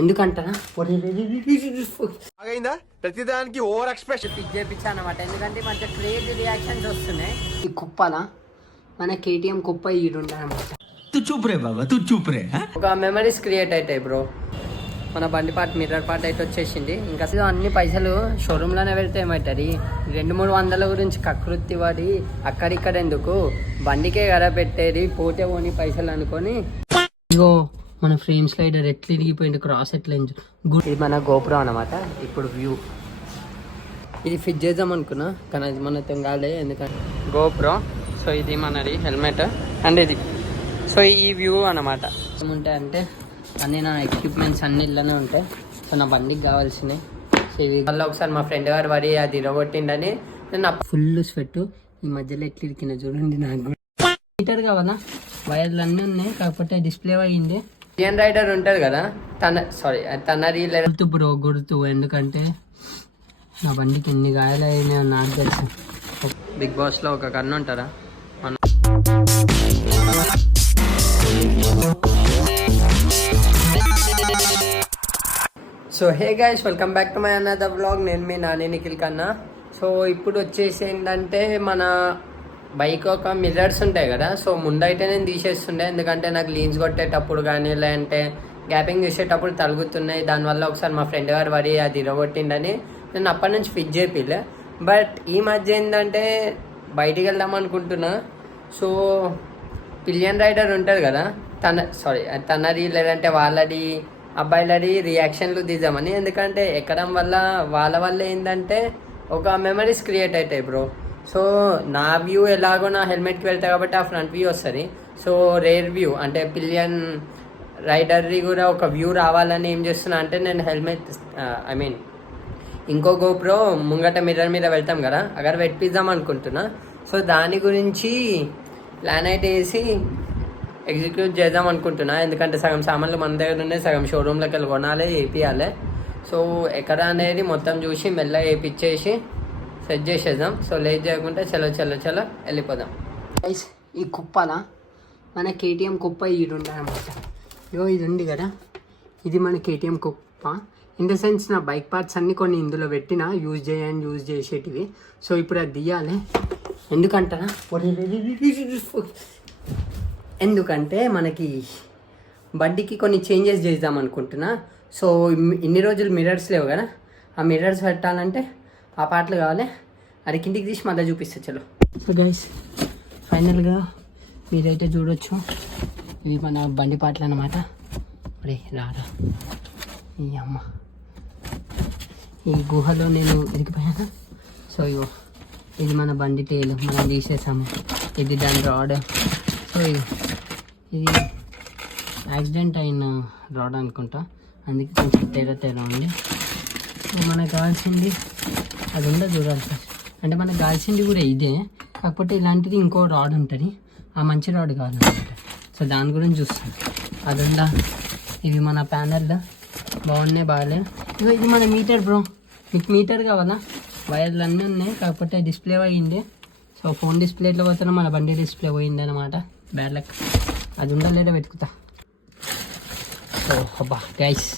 ఎందుకంటారా ప్రతిదానికి over expression పిచ్చా అనమాట. ఎందుకంటే మంచి క్రేజీ రియాక్షన్స్ వస్తున్నాయి. ఈ కుప్పల మన కేటీఎం కుప్ప ఈడుండనమాట. ఒక మెమరీస్ క్రియేట్ అవుతాయి బ్రో. మన బండి పార్ట్ మిర్రర్ పార్ట్ అయితే వచ్చేసింది. ఇంకా అసలు అన్ని పైసలు షోరూంలోనే వెళ్తే ఏమవుతుంది, 200-300 గురించి కకృతి వాడి అక్కడిక్కడ ఎందుకు, బండికే కదా పెట్టేది, పోతే పోని పైసలు అనుకొని ఇగో మన ఫ్రేమ్ స్లైడర్ ఎట్లా ఇరిగిపోయింది, క్రాస్ ఎట్లా ఇది మన గోప్రో అనమాట. ఇప్పుడు వ్యూ ఇది ఫిట్ చేద్దాం అనుకున్నా కానీ అది మన తెంగాలే, ఎందుకంటే గోప్రో. సో ఇది మనది హెల్మెట్ అండ్ ఇది. సో ఈ వ్యూ అనమాట. ఏముంటాయి అంటే అన్నీ నా ఎక్విప్మెంట్స్ అన్ని ఇళ్ళనే ఉంటాయి. సో నా బండికి కావాల్సినవి. సో ఇవి వల్ల ఒకసారి మా ఫ్రెండ్ గారు వరి అది ఇరగొట్టిండని నేను ఫుల్ స్వెట్ ఈ మధ్యలో ఎట్లా ఇరికిన చూడండి. నాకు మీటర్ కావాలా, వైర్లు అన్నీ ఉన్నాయి, కాకపోతే డిస్ప్లే అయ్యింది. ఇండియన్ రైడర్ ఉంటుంది కదా తనది గుర్తు బ్రో, గుర్తు. ఎందుకంటే నా బండికి ఎన్ని గాయాలు అయినాయో నాకు తెలుసు. బిగ్ బాస్లో ఒక కన్ను ఉంటారా మన. So hey guys, welcome back to my another vlog. నేను మీ నాని నిఖిల్ కన్నా. సో ఇప్పుడు వచ్చేసి ఏంటంటే మన బైక్ ఒక మిర్రర్స్ ఉంటాయి కదా, సో ముందైతే నేను తీసేస్తుండే. ఎందుకంటే నాకు లీన్స్ కొట్టేటప్పుడు కానీ లేదంటే గ్యాపింగ్ చూసేటప్పుడు తలుగుతున్నాయి. దానివల్ల ఒకసారి మా ఫ్రెండ్ గారు వరి అది ఇరగొట్టిండని నేను అప్పటి నుంచి ఫిట్ చేపిలే. బట్ ఈ మధ్య ఏంటంటే బయటికి వెళ్దాం అనుకుంటున్నా. సో పిలియన్ రైడర్ ఉంటుంది కదా తనది లేదంటే వాళ్ళది అబ్బాయిలది రియాక్షన్లు తీద్దామని. ఎందుకంటే ఎక్కడం వల్ల వాళ్ళ వల్ల ఏంటంటే ఒక మెమరీస్ క్రియేట్ అవుతాయి బ్రో. సో నా వ్యూ ఎలాగో నా హెల్మెట్కి వెళ్తాయి కాబట్టి ఆ ఫ్రంట్ వ్యూ వస్తుంది. సో రేర్ వ్యూ అంటే పిలియన్ రైడర్ది కూడా ఒక వ్యూ రావాలని ఏం చేస్తున్నా అంటే నేను హెల్మెట్ ఇంకో గోప్రో ముంగట మిర్రర్ మీద వెళ్తాం కదా, అక్కడ పెట్టిద్దాం అనుకుంటున్నా. సో దాని గురించి ప్లాన్ అయితే వేసి ఎగ్జిక్యూట్ చేద్దాం అనుకుంటున్నా. ఎందుకంటే సగం సామాన్లు మన దగ్గర ఉన్నాయి, సగం షోరూమ్లోకి వెళ్ళి కొనాలి, వేపియాలి. సో ఎక్కడ అనేది మొత్తం చూసి మెల్లగా వేపిచ్చేసి సెట్ చేసేద్దాం. సో లేట్ చేయకుండా చలో వెళ్ళిపోదాం. ఈ కుప్పల మన కేటీఎం కుప్ప ఈడుండనమాట. ఇగో ఇది ఉంది కదా, ఇది మన కేటీఎం కుప్ప. ఇన్ ద సెన్స్ నా బైక్ పార్ట్స్ అన్నీ కొన్ని ఇందులో పెట్టిన యూజ్ చేసేటివి. సో ఇప్పుడు అది తీయాలి. ఎందుకంటే మనకి బండికి కొన్ని చేంజెస్ చేద్దాం అనుకుంటున్నా. సో ఇన్ని రోజులు మిర్రర్స్ లేవు కదా, ఆ మిర్రర్స్ పెట్టాలంటే ఆ పాటలు కావాలి. అది కిందికి తీసి మళ్ళీ చూపిస్తా చలో. సో గైస్ ఫైనల్గా మీరైతే చూడొచ్చు, ఇవి మన బండి పాటలు అన్నమాట. అరే రారా ఈ అమ్మ, ఈ గుహలో నేను ఇరిగిపోయాను. సో ఇగో ఇది మన బండి టేలు మనం తీసేసాము. ఇది దాని రాడ్. సో ఇది యాక్సిడెంట్ అయిన రాడ్ అనుకుంటా, అందుకే కొంచెం తేడా ఉంది. సో మనకు కావాల్సింది అది ఉందా చూడాలి సార్. అంటే మనకు కావాల్సింది కూడా ఇదే, కాకపోతే ఇలాంటిది ఇంకో రాడ్ ఉంటుంది, ఆ మంచి రాడ్ కావాలన్నమాట. సో దాని గురించి చూస్తాను. అది ఉందా, ఇవి మన ప్యానెల్లో బాగున్నాయి బాగాలేదు. ఇది మన మీటర్ బ్రో, మీకు మీటర్ కావాలా, వైర్లు అన్నీ ఉన్నాయి, కాకపోతే డిస్ప్లే అయ్యింది. సో ఫోన్ డిస్ప్లే ఎట్లా పోతున్నా మన బండి డిస్ప్లే పోయింది అనమాట. Bad luck. అది ఉండలేదా వెతుకుతా. సో అబ్బా గైస్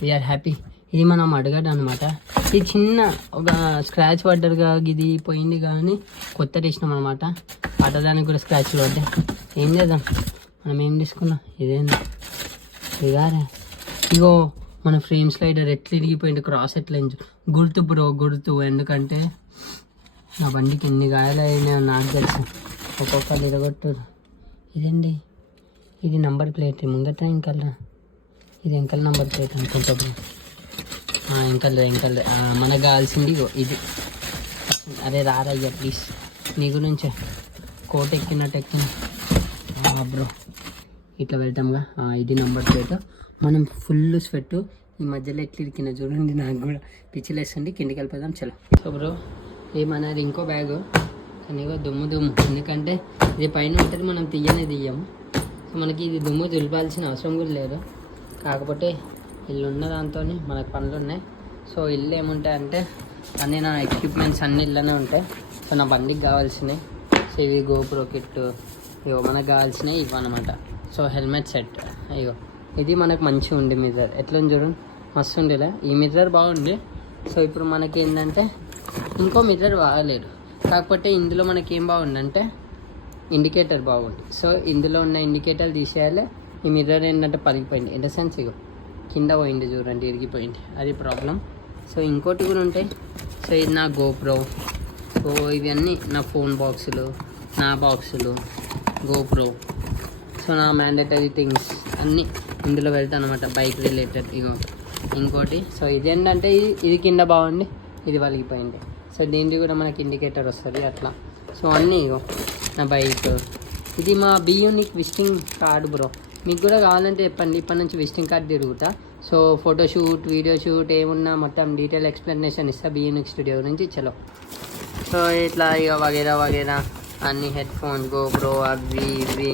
వీఆర్ హ్యాపీ. ఇది మనం అడగడం అనమాట. ఇది చిన్న ఒక స్క్రాచ్ పడ్డరుగా, ఇది పోయింది కానీ కొత్త తీసినాం అనమాట. పట్టడానికి కూడా స్క్రాచ్ పడ్డాయి. ఏం చేద్దాం, మనం ఏం తీసుకున్నాం. ఇదేంది ఇదారా, ఇగో మన ఫ్రేమ్ స్లైడర్ ఎట్లా ఇరిగిపోయింది, క్రాస్ ఎట్లా గుర్తు బ్రో, గుర్తు. ఎందుకంటే నా బండికి ఎన్ని గాయాలు అయినాయో నాకు తెలుసు. ఒక్కొక్కరు ఇరగొట్టారు. ఇదండి, ఇది నంబర్ ప్లేట్ ముంగట ఇంకల్లా, ఇది ఎంకల్ నంబర్ ప్లేట్ అనుకుంటా. ఎంకల్ మనకు కావాల్సింది ఇది. అరే రారయ్యా ప్లీజ్, నీ గురించే కోట ఎక్కినట్టు ఎక్కిన బ్రో. ఇట్లా వెళ్తాంగా, ఇది నంబర్ ప్లేట్. మనం ఫుల్ స్వెట్ ఈ మధ్యలో ఎట్లా ఇరికిన చూడండి, నాకు కూడా పిచ్చిలేస్తుంది. కిందికి వెళ్ళిపోదాం చలో. సో బ్రో ఏమన్నారు ఇంకో బ్యాగు కానీ దుమ్ము. ఎందుకంటే ఇది పైన ఉంటుంది, మనం తీయము. సో మనకి ఇది దుమ్ము దులిపాల్సిన అవసరం కూడా లేదు. కాకపోతే ఇల్లు ఉన్న దాంతో మనకు పనులు ఉన్నాయి. సో ఇల్లు ఏముంటాయంటే అన్నీ నా ఎక్విప్మెంట్స్ అన్ని ఇళ్ళనే ఉంటాయి. సో నా బండికి కావాల్సినవి. సో ఇవి గోప్రో కిట్, ఇగో మనకు కావాల్సినవి ఇవన్నమాట. సో హెల్మెట్ సెట్, ఇగో ఇది మనకు మంచిగా ఉండే మిర్రర్. ఎట్లా ఉంది చూడండి, మస్తు ఉండేలా. ఈ మిర్రర్ బాగుంది. సో ఇప్పుడు మనకి ఏంటంటే ఇంకో మిర్రర్ బాగాలేదు, కాకపోతే ఇందులో మనకి ఏం బాగుందంటే ఇండికేటర్ బాగుంది. సో ఇందులో ఉన్న ఇండికేటర్ తీసేయాలి. ఈ మిర్రర్ ఏంటంటే పలిగిపోయింది, ఇన్ ద సెన్స్ ఇగో కింద పోయింది చూడండి, ఇరిగిపోయింది, అది ప్రాబ్లం. సో ఇంకోటి కూడా ఉంటాయి. సో ఇది నా గోప్రో. సో ఇవన్నీ నా ఫోన్ బాక్సులు, నా బాక్సులు, గోప్రో. సో నా మ్యాండేటరీ థింగ్స్ అన్నీ ఇందులో వెళ్తాను అనమాట, బైక్ రిలేటెడ్. ఇగో ఇంకోటి. సో ఇదేంటంటే ఇది కింద బాగుంది, ఇది వలిగిపోయింది. సో దీనికి కూడా మనకి ఇండికేటర్ వస్తుంది అట్లా. సో అన్నీ ఇగో నా బైక్. ఇది మా బియూనిక్ విజిటింగ్ కార్డు బ్రో. మీకు కూడా కావాలంటే చెప్పండి, ఇప్పటి నుంచి విజిటింగ్ కార్డ్ తిరుగుతా. సో ఫోటోషూట్, వీడియో షూట్ ఏమున్నా మొత్తం డీటెయిల్ ఎక్స్ప్లెనేషన్ ఇస్తా బియూనిక్ స్టూడియో నుంచి. చలో. సో ఇట్లా ఇక వగేరా వగేరా అన్ని హెడ్ ఫోన్స్, గోప్రో, అవి ఇవి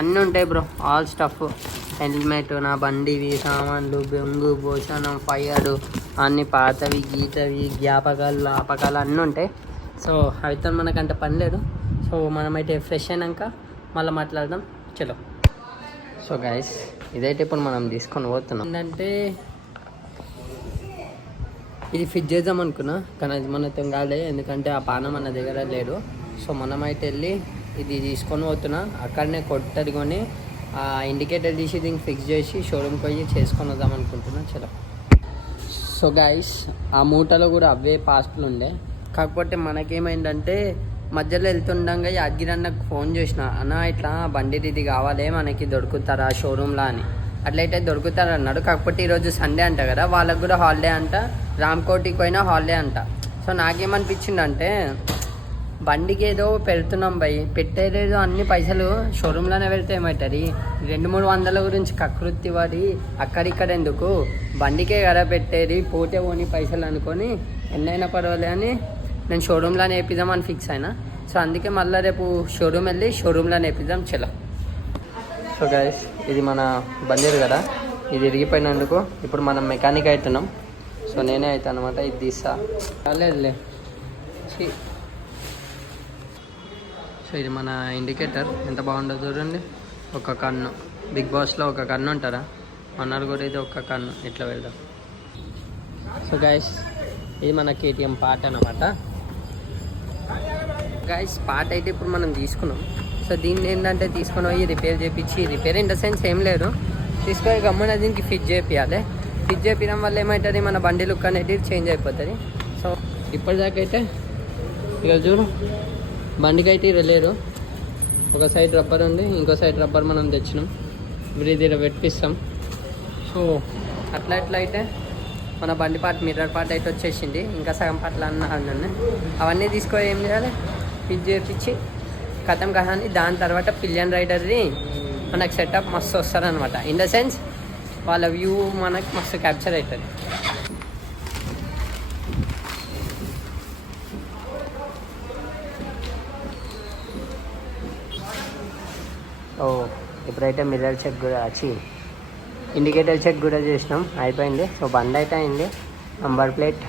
అన్నీ ఉంటాయి బ్రో, ఆల్ స్టఫ్. హెల్మెట్, నా బండివి సామాన్లు, బొంగు, భోషణం, ఫైర్, అన్ని పాతవి, గీతవి, జ్ఞాపకాలు, ఆపకాలు అన్నీ ఉంటాయి. సో అవితో మనకంత పని లేదు. సో మనమైతే ఫ్రెష్ అయినాక మళ్ళీ మాట్లాడదాం. చలో. సో గైస్, ఇదైతే ఇప్పుడు మనం తీసుకొని పోతున్నాం. ఏంటంటే ఇది ఫిట్ చేద్దాం అనుకున్నా, కానీ అది మనతో కాలే, ఎందుకంటే ఆ పానం మన దగ్గర లేడు. సో మనమైతే వెళ్ళి ఇది తీసుకొని పోతున్నా, అక్కడనే కొట్టడుకొని ఆ ఇండికేటర్ తీసి దీనికి ఫిక్స్ చేసి షోరూమ్కి పోయి చేసుకొని వద్దాం అనుకుంటున్నా. చలో. సో గైస్, ఆ మూటలో కూడా అవే పాస్ట్లు ఉండే, కాకపోతే మనకేమైందంటే మధ్యలో వెళ్తుండగా యాదగిరన్నకు ఫోన్ చేసిన, అన్న ఇట్లా బండి ఇది కావాలి, మనకి దొరుకుతారా షోరూమ్లో అని. అట్లయితే దొరుకుతారు అన్నాడు. కాకపోతే ఈరోజు సండే అంట కదా, వాళ్ళకు కూడా హాలిడే అంట, రామ్కోటికి పోయినా హాలిడే అంట. సో నాకేమనిపించిందంటే బండికి ఏదో పెడుతున్నాం భయ్, పెట్టేదేదో అన్ని పైసలు షోరూంలోనే వెళ్తే ఏమవుతుంది, 200-300 గురించి కకృతి పడి అక్కడిక్కడ ఎందుకు, బండికే కదా పెట్టేది, పోతే పోని పైసలు అనుకొని ఎన్నైనా పర్వాలే అని నేను షోరూంలోనే వేపిద్దామని ఫిక్స్ అయినా. సో అందుకే మళ్ళీ రేపు షోరూమ్ వెళ్ళి షోరూంలోనే వేపిద్దాం. చలో. సో గైస్, ఇది మన బండి కదా, ఇది ఇరిగిపోయినందుకు ఇప్పుడు మనం మెకానిక్ అవుతున్నాం. సో నేనే అవుతాను అనమాట, ఇది తీస్తా. లేదులే. సో ఇది మన ఇండికేటర్, ఎంత బాగుంటుందో చూడండి. ఒక కన్ను, బిగ్ బాస్లో ఒక కన్ను ఉంటారా, అన్నారు కూడా ఇది ఒక కన్ను. ఇట్లా వెళ్దాం. సో గైస్, ఇది మన కేటీఎం పార్ట్ అనమాట. గైస్, పార్ట్ అయితే ఇప్పుడు మనం తీసుకున్నాం. సో దీన్ని ఏంటంటే తీసుకొని పోయి రిపేర్ చేయించి, రిపేర్ ఇన్ ద సెన్స్ ఏం లేదు, తీసుకొని గమ్మున దీనికి ఫిట్ చేయాలి. ఫిట్ చేయడం వల్ల ఏమవుతుంది, మన బండి లుక్ అనేది చేంజ్ అయిపోతుంది. సో ఇప్పటిదాకా అయితే ఇక చూడు, బండికి అయితే లేరు, ఒక సైడ్ రబ్బర్ ఉంది, ఇంకో సైడ్ రబ్బర్ మనం తెచ్చినాం, ఇప్పుడు ఇది పెట్టిస్తాం. సో అట్లా ఎట్లా అయితే మన బండి పార్ట్, మిర్రర్ పార్ట్ అయితే వచ్చేసింది, ఇంకా సగం పాటలు అన్నీ అవన్నీ తీసుకొని ఏం చేయాలి, ఫిట్ చేయించి కథం కహాని. దాని తర్వాత పిలియన్ రైడర్ది మనకు సెటప్ మస్తు వస్తుంది అనమాట, ఇన్ ద సెన్స్ వాళ్ళ వ్యూ మనకు మస్తు క్యాప్చర్ అవుతుంది. ఓ ఇప్పుడైతే మిర్రర్ చెక్ కూడా వచ్చి ఇండికేటర్ చెక్ కూడా చేసినాం, అయిపోయింది. సో బండి అయితే అయింది. నంబర్ ప్లేట్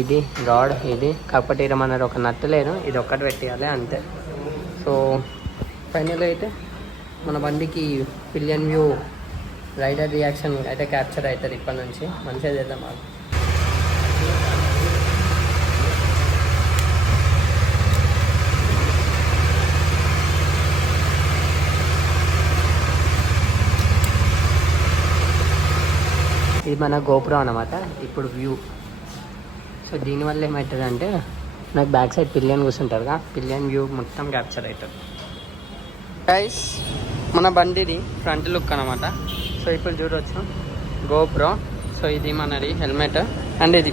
ఇది, రాడ్ ఇది, కాకపోతే ఇక్కడ మనది ఒక నట్టు లేదు, ఇది ఒక్కటి పెట్టేయాలి అంతే. సో ఫైనల్ అయితే మన బండికి పిలియన్ వ్యూ రైడర్ రియాక్షన్ అయితే క్యాప్చర్ అవుతుంది. ఇప్పటి నుంచి మంచిగా చేద్దాం. ఇది మన గోప్రో అన్నమాట, ఇప్పుడు వ్యూ. సో దీనివల్ల ఏమవుతుంది అంటే నాకు బ్యాక్ సైడ్ పిలియన్ కూర్చుంటారుగా, పిలియన్ వ్యూ మొత్తం క్యాప్చర్ అవుతుంది. గైస్, మన బండిది ఫ్రంట్ లుక్ అనమాట. సో ఇప్పుడు చూడవచ్చు గోప్రో. సో ఇది మనది హెల్మెట్ అండ్ ఇది.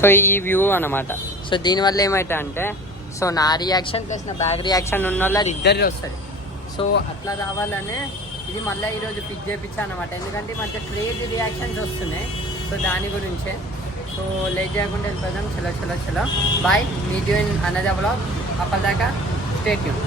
సో ఈ వ్యూ అనమాట. సో దీనివల్ల ఏమవుతుంది అంటే, సో నా రియాక్షన్ ప్లస్ నా బ్యాక్ రియాక్షన్ ఉన్న వాళ్ళు అది ఇద్దరు వస్తుంది. సో అట్లా రావాలనే ఇది మళ్ళీ ఈరోజు పిక్ చేయించాను అనమాట, ఎందుకంటే ఈ మధ్య క్రేజీ రియాక్షన్స్ వస్తున్నాయి. సో దాని గురించే. సో లేట్ చేయకుండా వెళ్ళిపోదాం. చలో చలో చలో, bye, meet you in another vlog. అప్పటిదాకా స్టే ట్యూన్.